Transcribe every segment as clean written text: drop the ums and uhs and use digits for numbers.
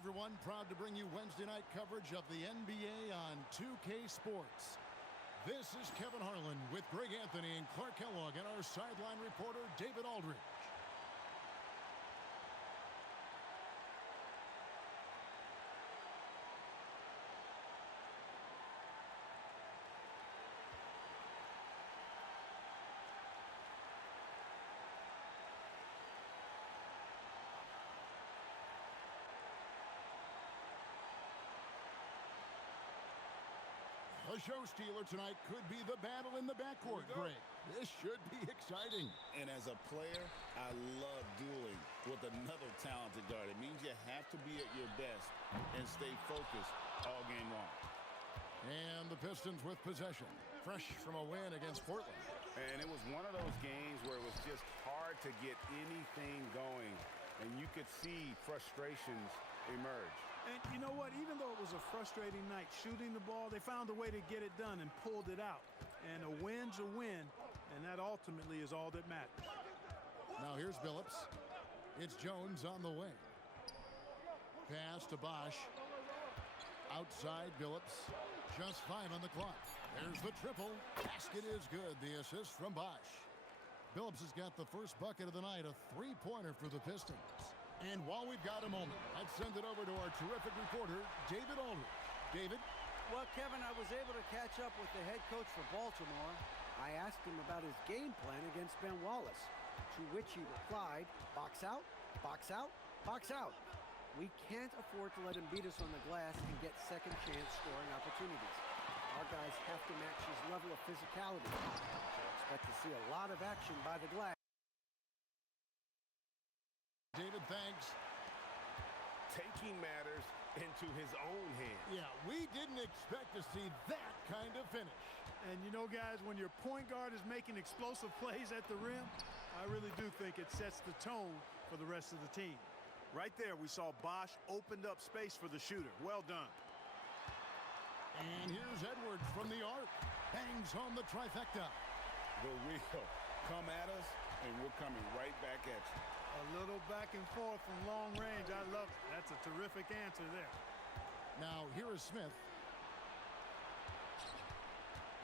everyone. Proud to bring you Wednesday night coverage of the NBA on 2K Sports. This is Kevin Harlan with Greg Anthony and Clark Kellogg and our sideline reporter, David Aldridge. The show stealer tonight could be the battle in the backcourt, Greg. This should be exciting. And as a player, I love dueling with another talented guard. It means you have to be at your best and stay focused all game long. And the Pistons with possession, fresh from a win against Portland. And it was one of those games where it was just hard to get anything going, and you could see frustrations emerge. And you know what? Even though it was a frustrating night shooting the ball, they found a way to get it done and pulled it out. And a win's a win, and that ultimately is all that matters. Now here's Billups. It's Jones on the wing. Pass to Bosch. Outside Billups. Just 5 on the clock. There's the triple. Basket is good. The assist from Bosch. Billups has got the first bucket of the night, a three-pointer for the Pistons. And while we've got a moment, let's send it over to our terrific reporter, David Aldridge. David? Well, Kevin, I was able to catch up with the head coach for Baltimore. I asked him about his game plan against Ben Wallace, to which he replied, box out, box out, box out. We can't afford to let him beat us on the glass and get second chance scoring opportunities. Our guys have to match his level of physicality. So expect to see a lot of action by the glass. David, thanks. Taking matters into his own hands. Yeah, we didn't expect to see that kind of finish. And you know, guys, when your point guard is making explosive plays at the rim, I really do think it sets the tone for the rest of the team. Right there, we saw Bosch opened up space for the shooter. Well done. And here's Edwards from the arc. Bangs home the trifecta. The wheel come at us, and we're coming right back at you. A little back and forth from long range. I love it. That's a terrific answer there. Now, here is Smith.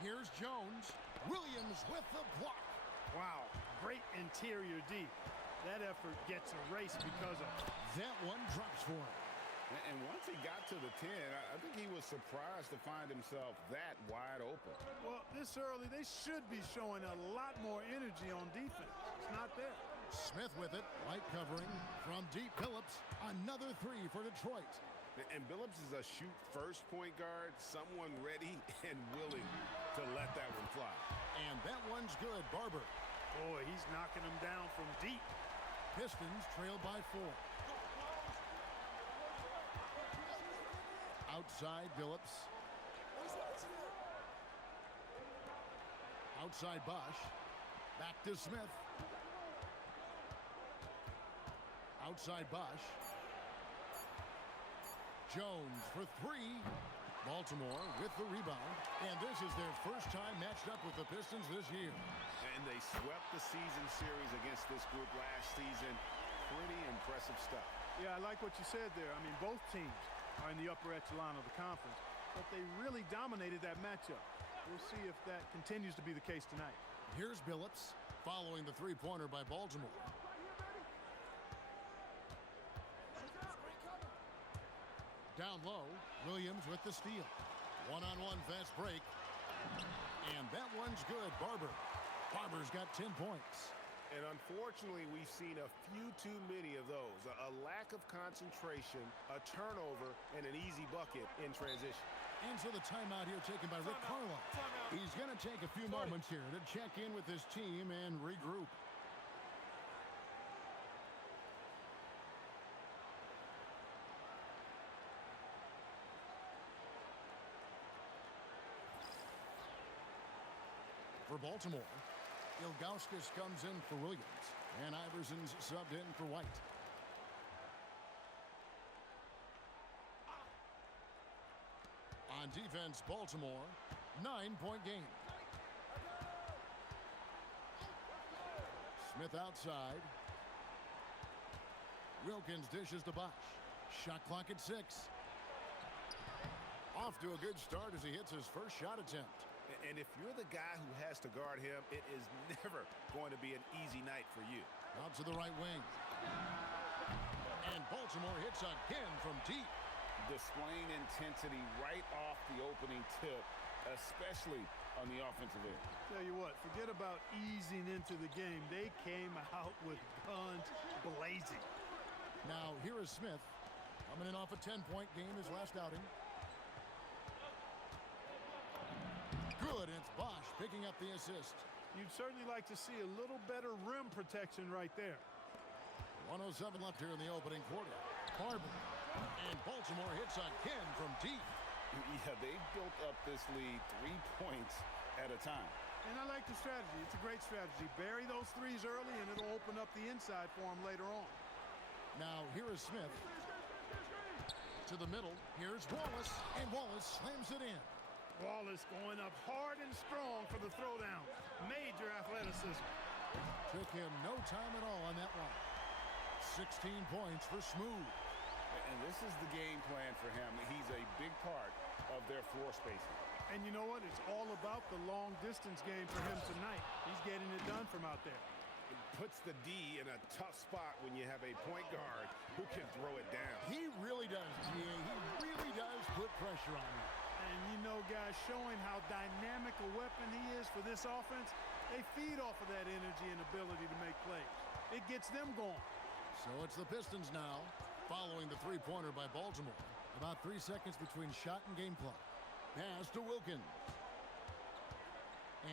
Here's Jones. Williams with the block. Wow, great interior D. That effort gets erased because of that one drops for him. And once he got to the 10, I think he was surprised to find himself that wide open. Well, this early, they should be showing a lot more energy on defense. It's not there. Smith with it, light covering from deep. Billups, another three for Detroit. And Billups is a shoot-first point guard, someone ready and willing to let that one fly. And that one's good. Barber. Boy, he's knocking them down from deep. Pistons trail by 4. Outside Billups. Outside Bosch. Back to Smith. Outside Bosch. Jones for 3. Baltimore with the rebound. And this is their first time matched up with the Pistons this year. And they swept the season series against this group last season. Pretty impressive stuff. Yeah, I like what you said there. I mean, both teams are in the upper echelon of the conference, but they really dominated that matchup. We'll see if that continues to be the case tonight. Here's Billups following the three-pointer by Baltimore. Down low, Williams with the steal. One-on-one fast break. And that one's good. Barber's got 10 points. And unfortunately, we've seen a few too many of those. A lack of concentration, a turnover, and an easy bucket in transition. And so the timeout here taken by Rick Carlisle. He's going to take a few moments here to check in with his team and regroup. For Baltimore, Ilgauskas comes in for Williams, and Iverson's subbed in for White. On defense, Baltimore, 9-point game. Smith outside. Wilkins dishes to Bosch. Shot clock at 6. Off to a good start as he hits his first shot attempt. And if you're the guy who has to guard him, it is never going to be an easy night for you. Out to the right wing. And Baltimore hits again from deep. Displaying intensity right off the opening tip, especially on the offensive end. Tell you what, forget about easing into the game. They came out with guns blazing. Now here is Smith. Coming in off a 10-point game his last outing. Good, and it's Bosch picking up the assist. You'd certainly like to see a little better rim protection right there. 107 left here in the opening quarter. Barber. And Baltimore hits again from deep. Yeah, they've built up this lead 3 points at a time. And I like the strategy. It's a great strategy. Bury those threes early, and it'll open up the inside for him later on. Now here is Smith. To the middle. Here's Wallace. And Wallace slams it in. Wallace going up hard and strong for the throwdown. Major athleticism. Took him no time at all on that one. 16 points for Smooth. And this is the game plan for him. He's a big part of their floor spacing. And you know what? It's all about the long distance game for him tonight. He's getting it done from out there. It puts the D in a tough spot when you have a point guard who can throw it down. He really does, GA. He really does put pressure on him. And you know, guys, showing how dynamic a weapon he is for this offense, they feed off of that energy and ability to make plays. It gets them going. So it's the Pistons now, following the three-pointer by Baltimore. About 3 seconds between shot and game clock. Pass to Wilkins.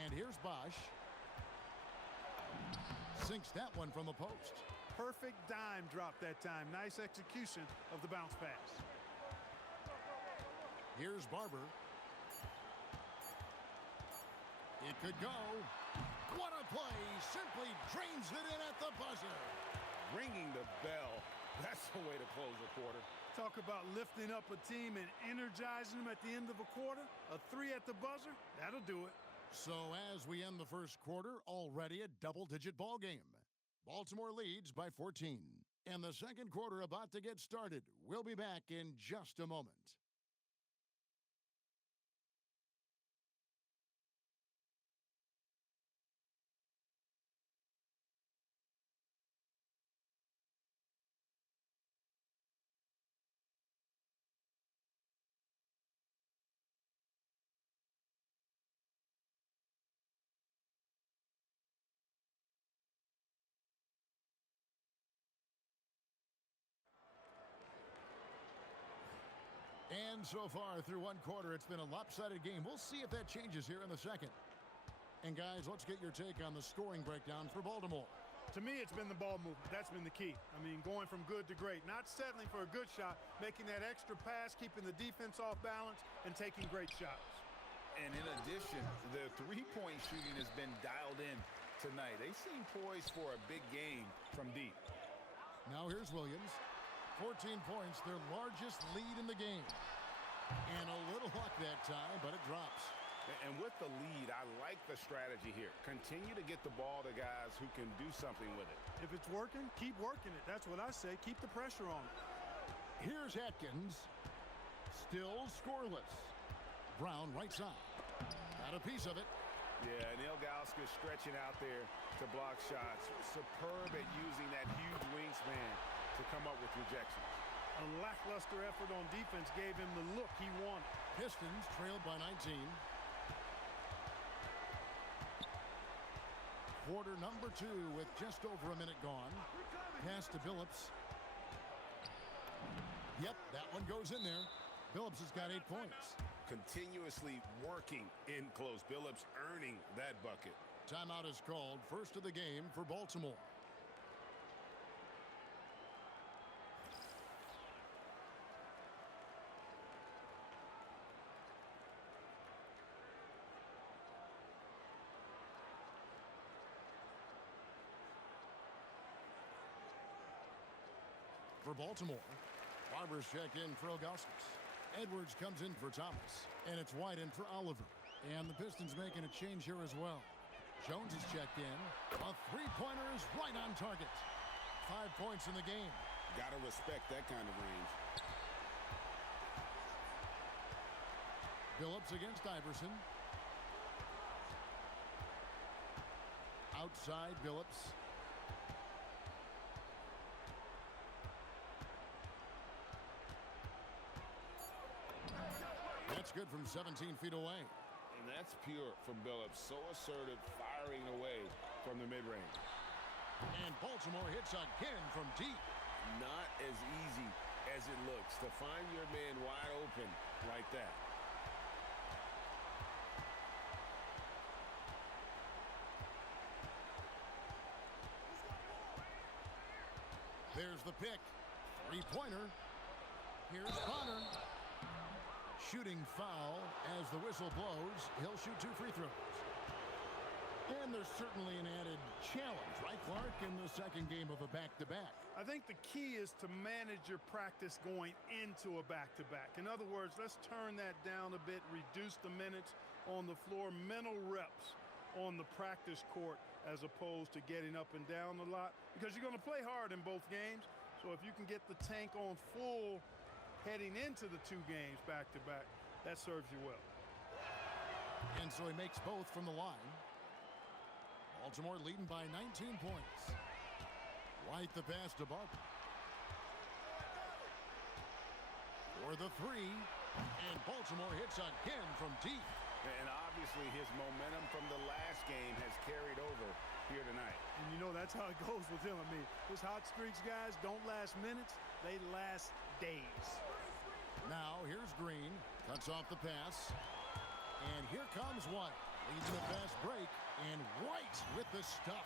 And here's Bosch. Sinks that one from the post. Perfect dime drop that time. Nice execution of the bounce pass. Here's Barber. It could go. What a play. Simply drains it in at the buzzer. Ringing the bell. That's the way to close a quarter. Talk about lifting up a team and energizing them at the end of a quarter. A 3 at the buzzer, that'll do it. So as we end the first quarter, already a double-digit ball game. Baltimore leads by 14. And the second quarter about to get started. We'll be back in just a moment. And so far through one quarter, it's been a lopsided game. We'll see if that changes here in the second. And guys, let's get your take on the scoring breakdown for Baltimore. To me, it's been the ball movement. That's been the key. I mean, going from good to great. Not settling for a good shot, making that extra pass, keeping the defense off balance, and taking great shots. And in addition, their three-point shooting has been dialed in tonight. They seem poised for a big game from deep. Now here's Williams. 14 points, their largest lead in the game. And a little luck that time, but it drops. And with the lead, I like the strategy here. Continue to get the ball to guys who can do something with it. If it's working, keep working it. That's what I say. Keep the pressure on. Here's Atkins. Still scoreless. Brown right side. Got a piece of it. Yeah, and Ilgauskas stretching out there to block shots. Superb at using that huge wingspan to come up with rejections. A lackluster effort on defense gave him the look he wanted. Pistons trailed by 19. Quarter number 2 with just over a minute gone. Pass to Billups. Yep, that one goes in there. Billups has got 8 points. Continuously working in close. Billups earning that bucket. Timeout is called. First of the game for Baltimore. For Baltimore, Barber's checked in for Ilgauskas. Edwards comes in for Thomas, and it's White in for Oliver. And the Pistons making a change here as well. Jones is checked in. A three-pointer is right on target. 5 points in the game. Gotta respect that kind of range. Billups against Iverson. Outside Billups. That's good from 17 feet away. And that's pure from Billups. So assertive, firing away from the mid-range. And Baltimore hits again from deep. Not as easy as it looks to find your man wide open like that. There's the pick. Three-pointer. Here's Connor. Shooting foul as the whistle blows. He'll shoot 2 free throws. And there's certainly an added challenge, right, Clark, in the second game of a back-to-back. I think the key is to manage your practice going into a back-to-back. In other words, let's turn that down a bit, reduce the minutes on the floor, mental reps on the practice court as opposed to getting up and down a lot, because you're going to play hard in both games. So if you can get the tank on full heading into the 2 games back-to-back, that serves you well. And so he makes both from the line. Baltimore leading by 19 points. White the pass to Barton. For the 3. And Baltimore hits again from deep. And obviously his momentum from the last game has carried over here tonight. And you know that's how it goes with him. I mean, his hot streaks, guys, don't last minutes. They last days. Now here's Green. Cuts off the pass. And here comes White. Leads the fast break. And White with the stuff.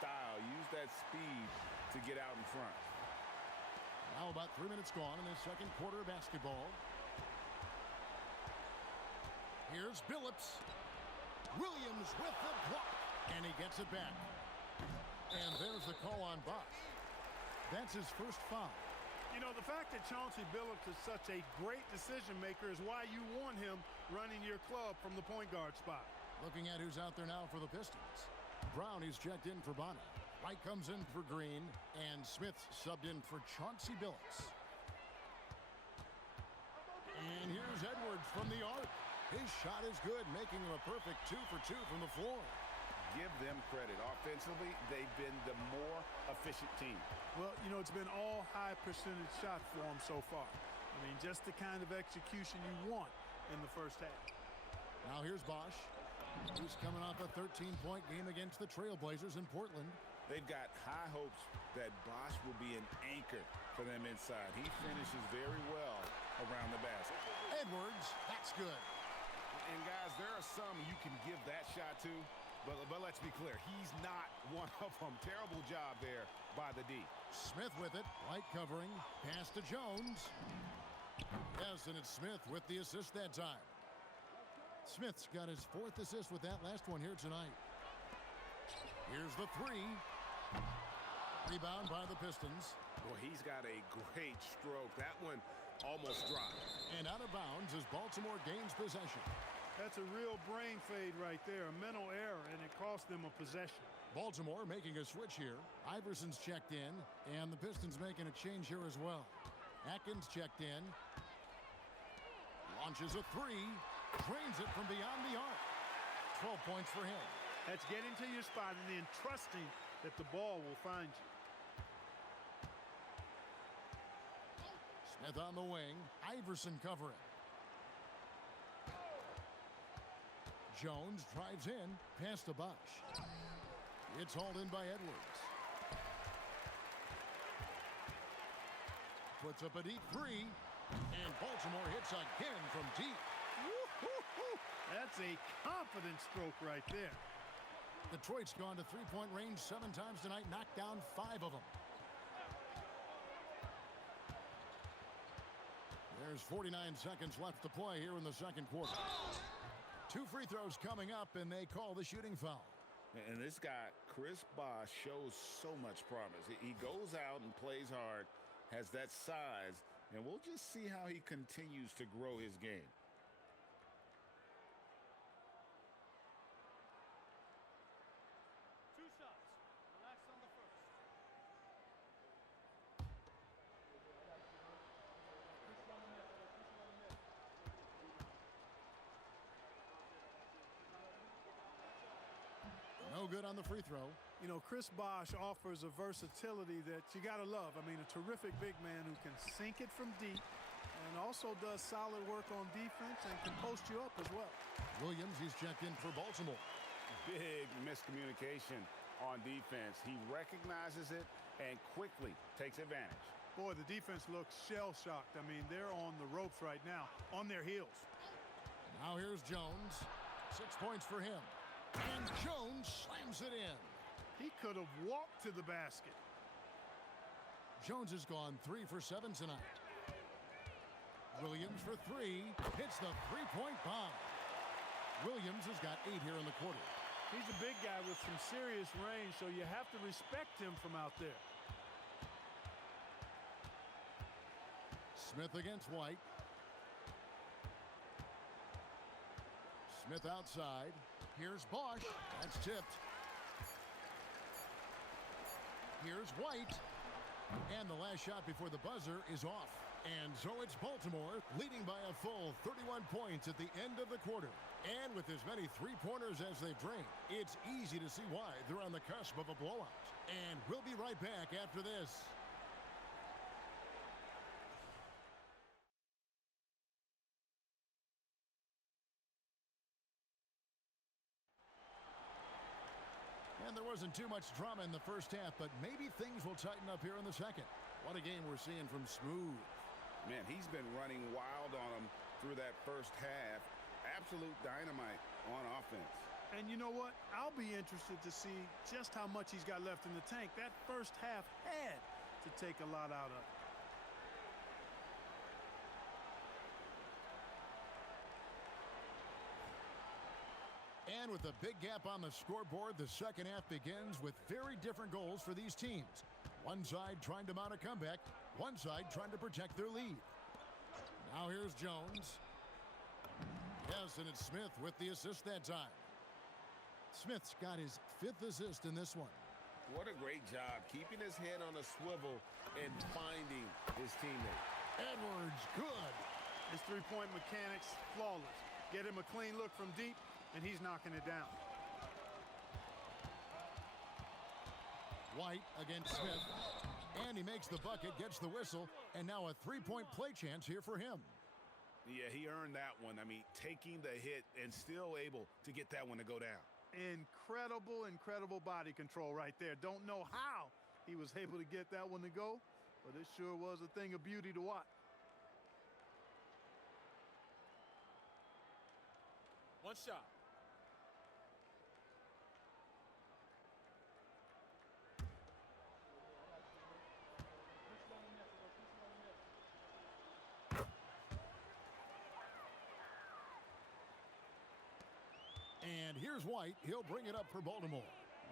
Style. Use that speed to get out in front. Now about 3 minutes gone in the second quarter of basketball. Here's Billups. Williams with the block. And he gets it back. And there's the call on Bosch. That's his first foul. You know, the fact that Chauncey Billups is such a great decision maker is why you want him running your club from the point guard spot. Looking at who's out there now for the Pistons. Brown, he's checked in for Bonner. White comes in for Green. And Smith subbed in for Chauncey Billups. And here's Edwards from the arc. His shot is good, making him a perfect 2 for 2 from the floor. Give them credit. Offensively, they've been the more efficient team. Well, you know, it's been all high percentage shots for them so far. I mean, just the kind of execution you want in the first half. Now here's Bosch, who's coming off a 13-point game against the Trailblazers in Portland. They've got high hopes that Bosch will be an anchor for them inside. He finishes very well around the basket. Edwards, that's good. And guys, there are some you can give that shot to, but let's be clear, he's not one of them. Terrible job there by the D. Smith with it, White covering, pass to Jones. Yes, and it's Smith with the assist that time. Smith's got his 4th assist with that last one here tonight. Here's the 3. Rebound by the Pistons. Well, he's got a great stroke. That one almost dropped. And out of bounds as Baltimore gains possession. That's a real brain fade right there, a mental error, and it cost them a possession. Baltimore making a switch here. Iverson's checked in, and the Pistons making a change here as well. Atkins checked in. Launches a 3. Drains it from beyond the arc. 12 points for him. That's getting to your spot and then trusting that the ball will find you. Smith on the wing. Iverson covering. Jones drives in. Pass to Bosch. It's hauled in by Edwards. Puts up a deep 3. And Baltimore hits again from deep. Woo-hoo-hoo. That's a confident stroke right there. Detroit's gone to three-point range 7 times tonight, knocked down 5 of them. There's 49 seconds left to play here in the second quarter. 2 free throws coming up, and they call the shooting foul. And this guy, Chris Bosch, shows so much promise. He goes out and plays hard, has that size, and we'll just see how he continues to grow his game. good on the free throw. You know, Chris Bosh offers a versatility that you got to love. I mean, a terrific big man who can sink it from deep and also does solid work on defense and can post you up as well. Williams, he's checked in for Baltimore. Big miscommunication on defense. He recognizes it and quickly takes advantage. Boy, the defense looks shell-shocked. I mean, they're on the ropes right now, on their heels. Now here's Jones. 6 points for him. And Jones slams it in. He could have walked to the basket. Jones has gone 3 for 7 tonight. Williams for 3. Hits the three-point bomb. Williams has got 8 here in the quarter. He's a big guy with some serious range, so you have to respect him from out there. Smith against White. Smith outside. Here's Bosh. That's tipped. Here's White. And the last shot before the buzzer is off. And so it's Baltimore leading by a full 31 points at the end of the quarter. And with as many three-pointers as they've drained, it's easy to see why they're on the cusp of a blowout. And we'll be right back after this. And there wasn't too much drama in the first half, but maybe things will tighten up here in the second. What a game we're seeing from Smooth. Man, he's been running wild on him through that first half. Absolute dynamite on offense. And you know what? I'll be interested to see just how much he's got left in the tank. That first half had to take a lot out of it. And with a big gap on the scoreboard, the second half begins with very different goals for these teams. One side trying to mount a comeback, one side trying to protect their lead. Now here's Jones. Yes, and it's Smith with the assist that time. Smith's got his 5th assist in this one. What a great job keeping his head on a swivel and finding his teammate. Edwards, good. His three-point mechanics, flawless. Get him a clean look from deep, and he's knocking it down. White against Smith. And he makes the bucket, gets the whistle, and now a three-point play chance here for him. Yeah, he earned that one. I mean, taking the hit and still able to get that one to go down. Incredible, incredible body control right there. Don't know how he was able to get that one to go, but it sure was a thing of beauty to watch. One shot. And here's White. He'll bring it up for Baltimore.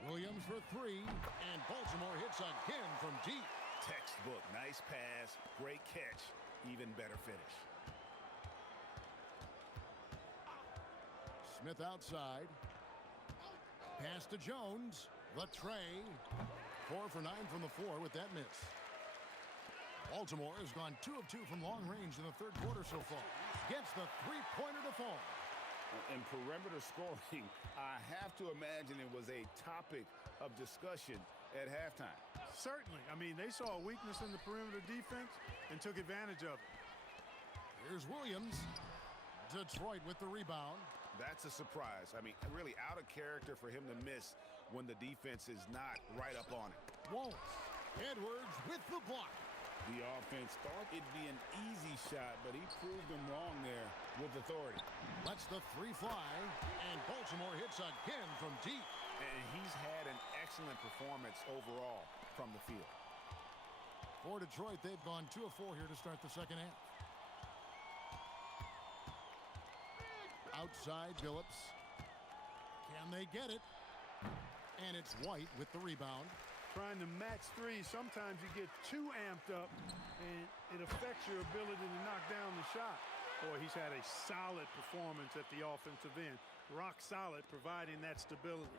Williams for 3, and Baltimore hits again from deep. Textbook. Nice pass. Great catch. Even better finish. Smith outside. Pass to Jones. The tray. 4 for 9 from the floor with that miss. Baltimore has gone 2 of 2 from long range in the third quarter so far. Gets the three-pointer to fall. In perimeter scoring, I have to imagine it was a topic of discussion at halftime. Certainly. I mean, they saw a weakness in the perimeter defense and took advantage of it. Here's Williams. Detroit with the rebound. That's a surprise. I mean, really out of character for him to miss when the defense is not right up on it. Won't. Edwards with the block. The offense thought it'd be an easy shot, but he proved them wrong there with authority. Lets the 3 fly, and Baltimore hits again from deep. And he's had an excellent performance overall from the field. For Detroit, they've gone 2 of 4 here to start the second half. Outside, Billups. Can they get it? And it's White with the rebound. Trying to match three, sometimes you get too amped up, and it affects your ability to knock down the shot. Boy, he's had a solid performance at the offensive end. Rock solid, providing that stability.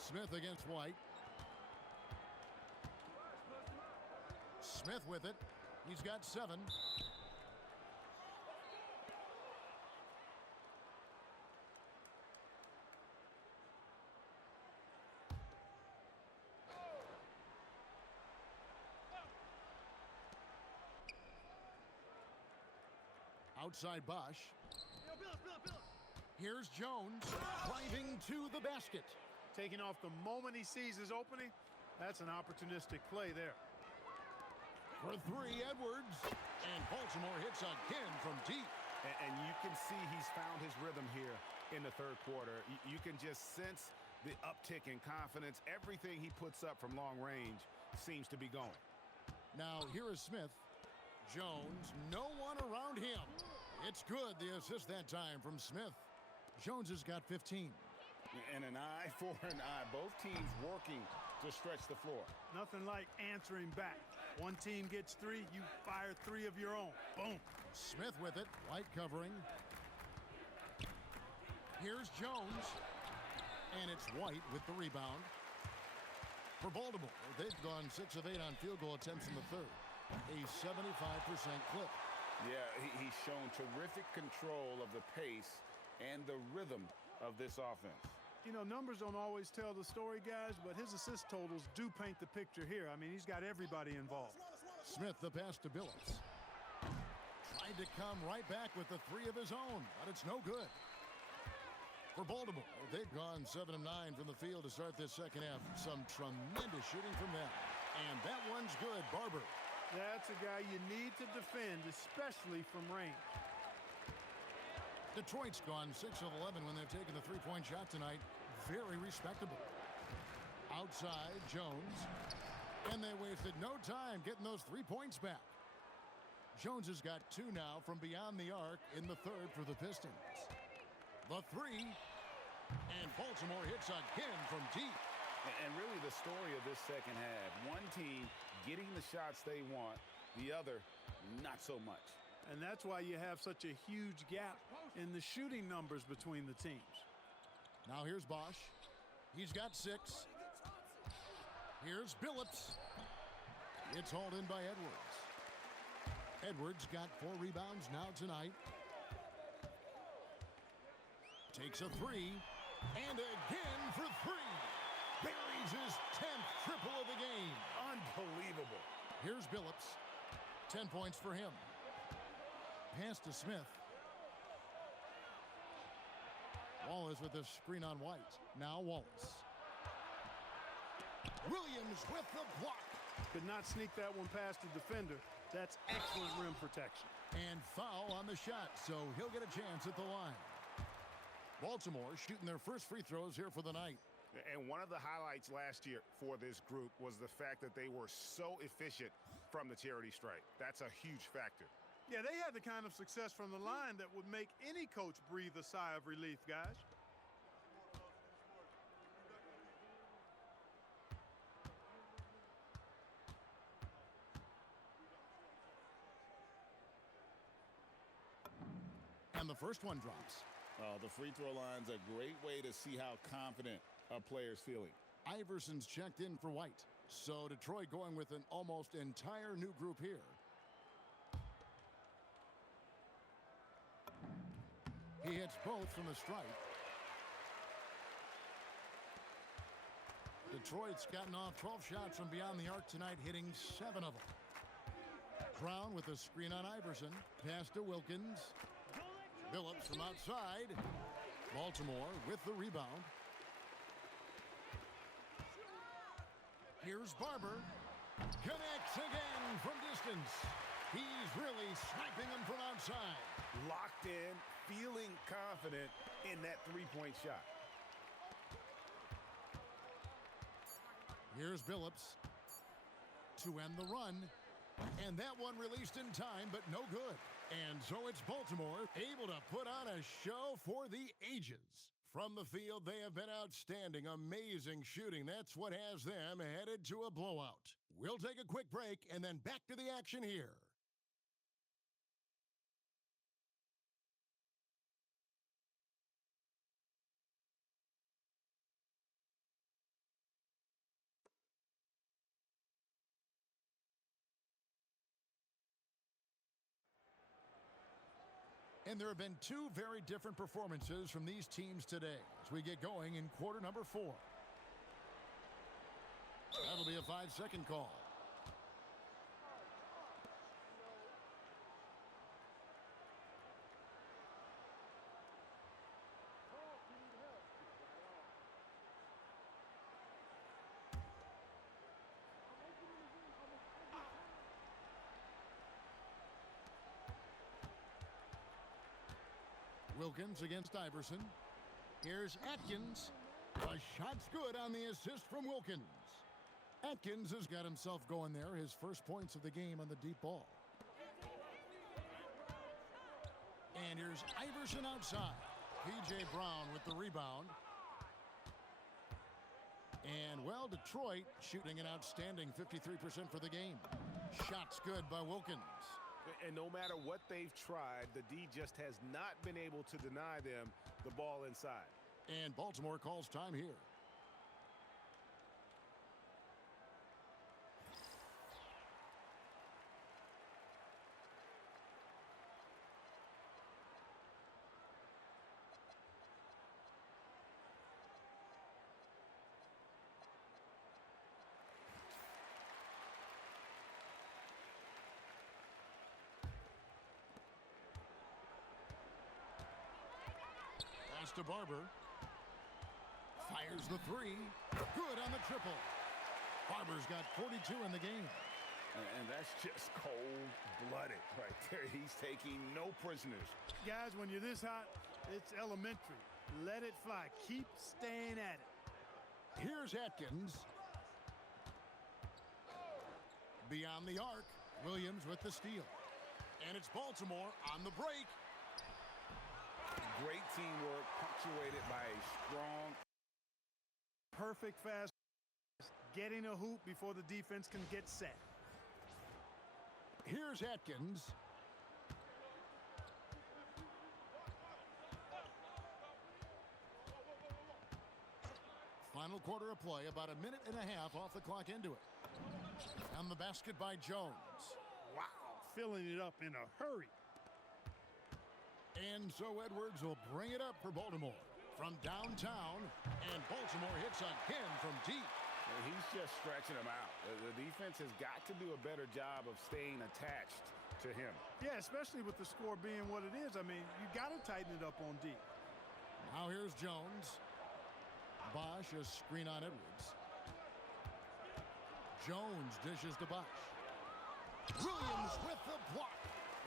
Smith against White. Smith with it. He's got 7. Outside Bosch. Here's Jones driving to the basket. Taking off the moment he sees his opening. That's an opportunistic play there. For three, Edwards. And Baltimore hits again from deep. And you can see he's found his rhythm here in the third quarter. You can just sense the uptick in confidence. Everything he puts up from long range seems to be going. Now here is Smith. Jones, no one around him. It's good, the assist that time from Smith. Jones has got 15. And an eye for an eye. Both teams working to stretch the floor. Nothing like answering back. One team gets three, you fire three of your own. Boom. Smith with it, light covering. Here's Jones. And it's White with the rebound. For Baltimore, they've gone 6 of 8 on field goal attempts in the third. A 75% clip. Yeah, he's shown terrific control of the pace and the rhythm of this offense. You know, numbers don't always tell the story, guys, but his assist totals do paint the picture here. I mean, he's got everybody involved. Smith, the pass to Billups. Tried to come right back with the three of his own, but it's no good. For Baltimore, they've gone 7 of 9 from the field to start this second half. Some tremendous shooting from them. And that one's good, Barber. That's a guy you need to defend, especially from range. Detroit's gone 6 of 11 when they've taken the three-point shot tonight. Very respectable. Outside, Jones. And they wasted no time getting those 3 points back. Jones has got 2 now from beyond the arc in the third for the Pistons. The three. And Baltimore hits again from deep. And really the story of this second half. One team getting the shots they want, the other not so much. And that's why you have such a huge gap in the shooting numbers between the teams. Now here's Bosch. He's got 6. Here's Billups. It's hauled in by Edwards. Edwards got 4 rebounds now tonight. Takes a 3. And again for 3. Buries his 10th triple of the game. Unbelievable. Here's Billups. 10 points for him. Pass to Smith. Wallace with the screen on White. Now Wallace. Williams with the block. Could not sneak that one past the defender. That's excellent rim protection. And foul on the shot, so he'll get a chance at the line. Baltimore shooting their first free throws here for the night. And one of the highlights last year for this group was the fact that they were so efficient from the charity stripe. That's a huge factor. Yeah, they had the kind of success from the line that would make any coach breathe a sigh of relief, guys. And the first one drops. The free throw line's a great way to see how confident a player's feeling. Iverson's checked in for White. So Detroit going with an almost entire new group here. He hits both from the stripe. Detroit's gotten off 12 shots from beyond the arc tonight, hitting 7 of them. Brown with a screen on Iverson. Pass to Wilkins. Billups from outside. Baltimore with the rebound. Here's Barber. Connects again from distance. He's really sniping them from outside. Locked in, feeling confident in that three-point shot. Here's Billups to end the run. And that one released in time, but no good. And so it's Baltimore able to put on a show for the ages. From the field, they have been outstanding, amazing shooting. That's what has them headed to a blowout. We'll take a quick break and then back to the action here. And there have been 2 very different performances from these teams today as we get going in quarter number 4. That'll be a 5-second call. Wilkins against Iverson. Here's Atkins. The shot's good on the assist from Wilkins. Atkins has got himself going there. His first points of the game on the deep ball. And here's Iverson outside. P.J. Brown with the rebound. And, well, Detroit shooting an outstanding 53% for the game. Shot's good by Wilkins. And no matter what they've tried, the D just has not been able to deny them the ball inside. And Baltimore calls time here. To Barber. Fires the three. Good on the triple. Barber's got 42 in the game. And that's just cold-blooded right there. He's taking no prisoners. Guys, when you're this hot, it's elementary. Let it fly. Keep staying at it. Here's Atkins. Beyond the arc. Williams with the steal. And it's Baltimore on the break. Great teamwork, punctuated by a strong. Perfect fast. Getting a hoop before the defense can get set. Here's Atkins. Final quarter of play, about a minute and a half off the clock into it. On the basket by Jones. Wow, filling it up in a hurry. And so Edwards will bring it up for Baltimore from downtown, and Baltimore hits again from deep. He's just stretching them out. The defense has got to do a better job of staying attached to him. Yeah, especially with the score being what it is. I mean, you got to tighten it up on deep. Now here's Jones. Bosch, a screen on Edwards. Jones dishes to Bosch. Williams with the block.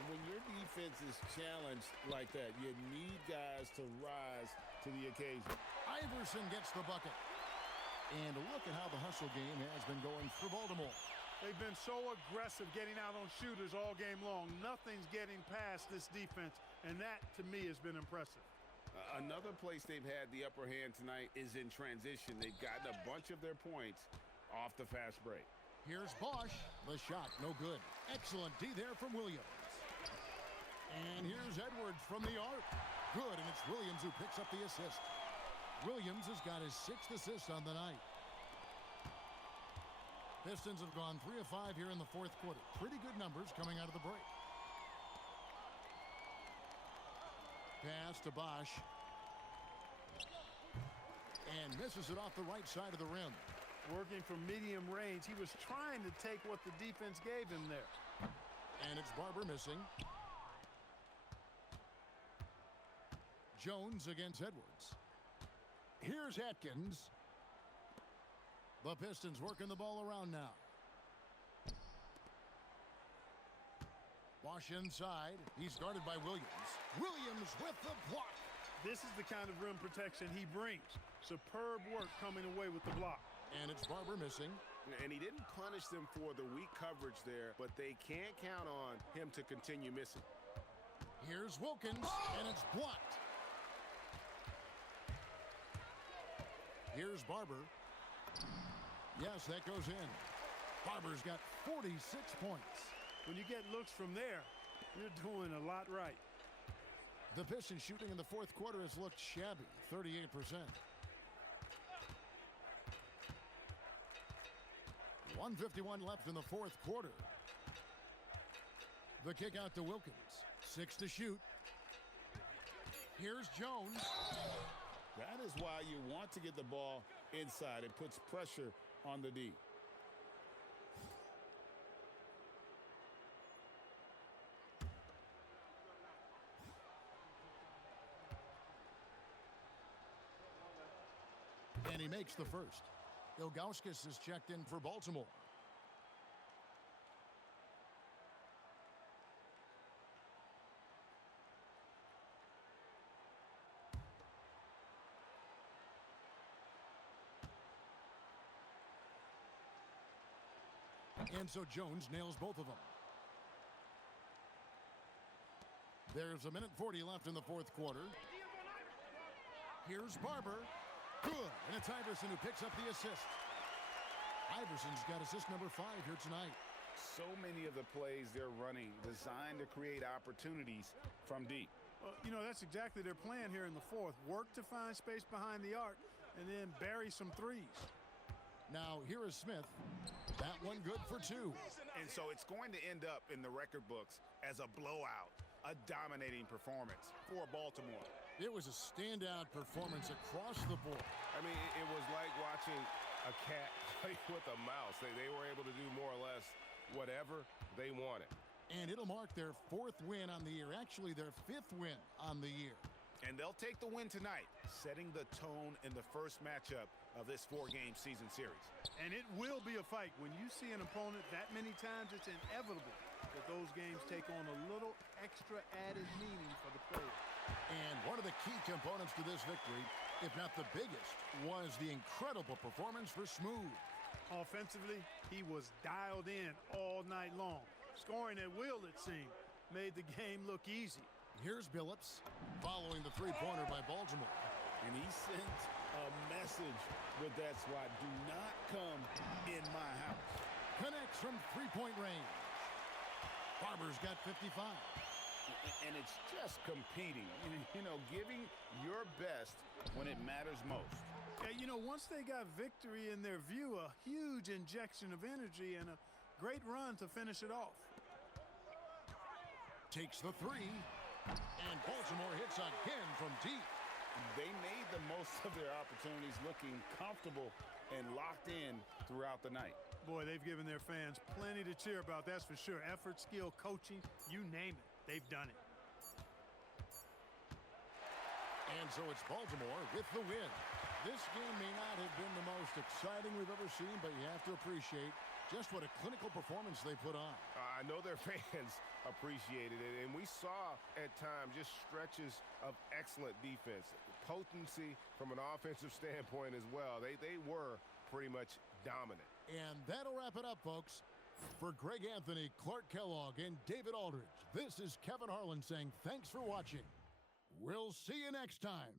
When your defense is challenged like that, you need guys to rise to the occasion. Iverson gets the bucket. And look at how the hustle game has been going for Baltimore. They've been so aggressive getting out on shooters all game long. Nothing's getting past this defense, and that, to me, has been impressive. Another place they've had the upper hand tonight is in transition. They've gotten a bunch of their points off the fast break. Here's Bosch. The shot, no good. Excellent D there from Williams. And here's Edwards from the arc. Good, and it's Williams who picks up the assist. Williams has got his 6th assist on the night. Pistons have gone 3 of 5 here in the 4th quarter. Pretty good numbers coming out of the break. Pass to Bosch. And misses it off the right side of the rim. Working from medium range. He was trying to take what the defense gave him there. And it's Barber missing. Jones against Edwards. Here's Atkins. The Pistons working the ball around now. Bosch inside. He's guarded by Williams. Williams with the block. This is the kind of rim protection he brings. Superb work coming away with the block. And it's Barber missing. And he didn't punish them for the weak coverage there, but they can't count on him to continue missing. Here's Wilkins, and it's blocked. Here's Barber. Yes, that goes in. Barber's got 46 points. When you get looks from there, you're doing a lot right. The Pistons shooting in the 4th quarter has looked shabby, 38%. .151 left in the 4th quarter. The kick out to Wilkins. 6 to shoot. Here's Jones. That is why you want to get the ball inside. It puts pressure on the D. And he makes the first. Ilgauskas is checked in for Baltimore. And so Jones nails both of them. There's a minute 40 left in the fourth quarter. Here's Barber. Good. And it's Iverson who picks up the assist. Iverson's got assist number 5 here tonight. So many of the plays they're running designed to create opportunities from deep. Well, you know, that's exactly their plan here in the fourth. Work to find space behind the arc and then bury some threes. Now here is Smith. That one good for 2. And so it's going to end up in the record books as a blowout, a dominating performance for Baltimore. It was a standout performance across the board. I mean, it was like watching a cat play with a mouse. They were able to do more or less whatever they wanted. And it'll mark their 4th win on the year. Actually, their 5th win on the year. And they'll take the win tonight, setting the tone in the first matchup of this 4-game season series. And it will be a fight. When you see an opponent that many times, it's inevitable that those games take on a little extra added meaning for the player. And one of the key components to this victory, if not the biggest, was the incredible performance for Smooth. Offensively, he was dialed in all night long. Scoring at will, it seemed, made the game look easy. Here's Billups following the three-pointer by Baltimore. And he sent a message with that swat. Do not come in my house. Connects from three-point range. Barber's got 55. And it's just competing, you know, giving your best when it matters most. Yeah, you know, once they got victory in their view, a huge injection of energy and a great run to finish it off. Takes the 3. And Baltimore hits again from deep. They made the most of their opportunities, looking comfortable and locked in throughout the night. Boy, they've given their fans plenty to cheer about, that's for sure. Effort, skill, coaching, you name it. They've done it. And so it's Baltimore with the win. This game may not have been the most exciting we've ever seen, but you have to appreciate just what a clinical performance they put on. I know their fans appreciated it, and we saw at times just stretches of excellent defense. Potency from an offensive standpoint as well. They were pretty much dominant. And that'll wrap it up, folks. For Greg Anthony, Clark Kellogg, and David Aldridge, this is Kevin Harlan saying thanks for watching. We'll see you next time.